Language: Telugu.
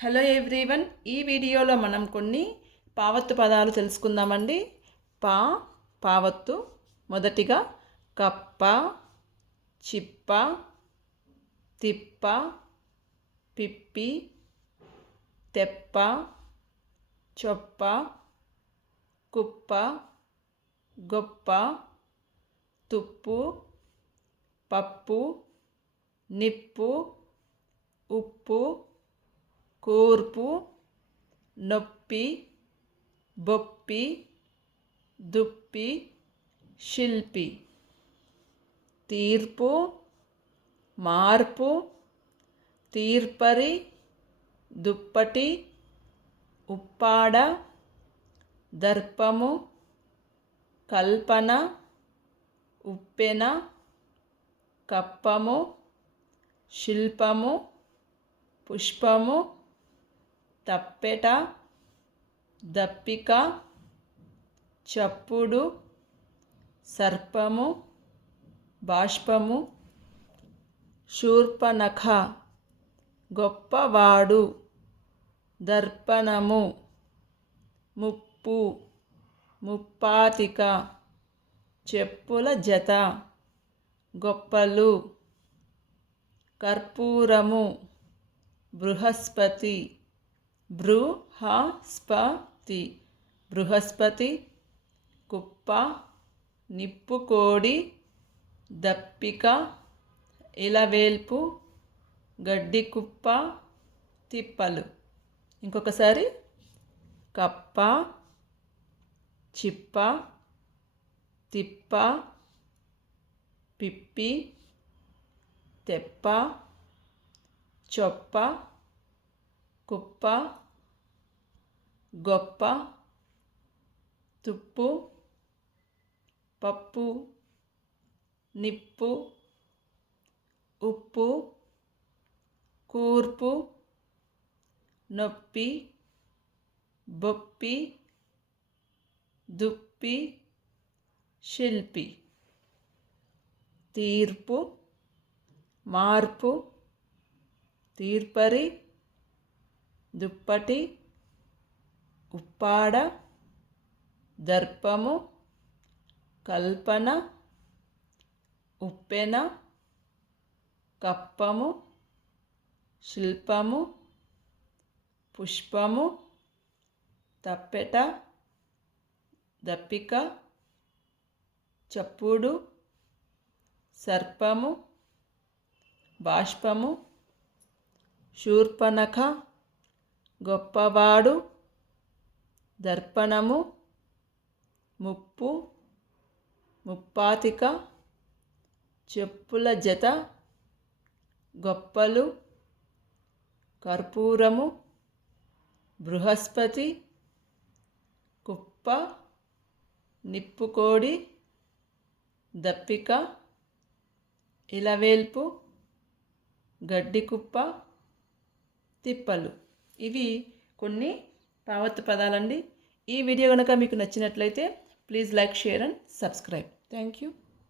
హలో ఎవ్రీవన్, ఈ వీడియోలో మనం కొన్ని పావత్తు పదాలు తెలుసుకుందామండి. పావత్తు. మొదటిగా కప్ప, చిప్ప, తిప్ప, పిప్పి, తెప్ప, చొప్ప, కుప్ప, గొప్ప, తుప్పు, పప్పు, నిప్పు, ఉప్పు, కూర్పు, నొప్పి, బొప్పి, దుప్పి, శిల్పి. తీర్పు, మార్పు, తీర్పరి, దుప్పటి, ఉప్పాడ, దర్పము, కల్పన, ఉప్పెన, కప్పము, శిల్పము, పుష్పము, తప్పెట, దప్పిక, చప్పుడు, సర్పము, బాష్పము. శూర్పనఖ, గొప్పవాడు, దర్పణము, ముప్పు, ముప్పాతిక, చెప్పుల జత, గొప్పలు. కర్పూరము, బృహస్పతి, బృహస్పతి. కుప్ప, నిప్పుకోడి, దప్పిక, ఇలవేల్పు, గడ్డి కుప్ప, తిప్పలు. ఇంకొకసారి కప్ప, చిప్ప, తిప్ప, పిప్పి, తెప్ప, చొప్ప, కుప్ప, గొప్ప, తుప్పు, పప్పు, నిప్పు, ఉప్పు, కూర్పు, నొప్పి, బొప్పి, దుప్పి, శిల్పి. తీర్పు, మార్పు, తీర్పరి, దుప్పటి, ఉప్పాడ, దర్పము, కల్పన, ఉప్పెన, కప్పము, శిల్పము, పుష్పము, తప్పెట, దప్పిక, చప్పుడు, సర్పము, బాష్పము. శూర్పనఖ, గొప్పవాడు, దర్పణము, ముప్పు, ముప్పాతిక, చెప్పుల జత, గొప్పలు. కర్పూరము, బృహస్పతి, కుప్ప, నిప్పుకోడి, దప్పిక, ఇలవేల్పు, గడ్డి కుప్ప, తిప్పలు. ఇవి కొన్ని పావత్తు పదాలండి. ఈ వీడియో కనుక మీకు నచ్చినట్లయితే please like, share and subscribe. Thank you.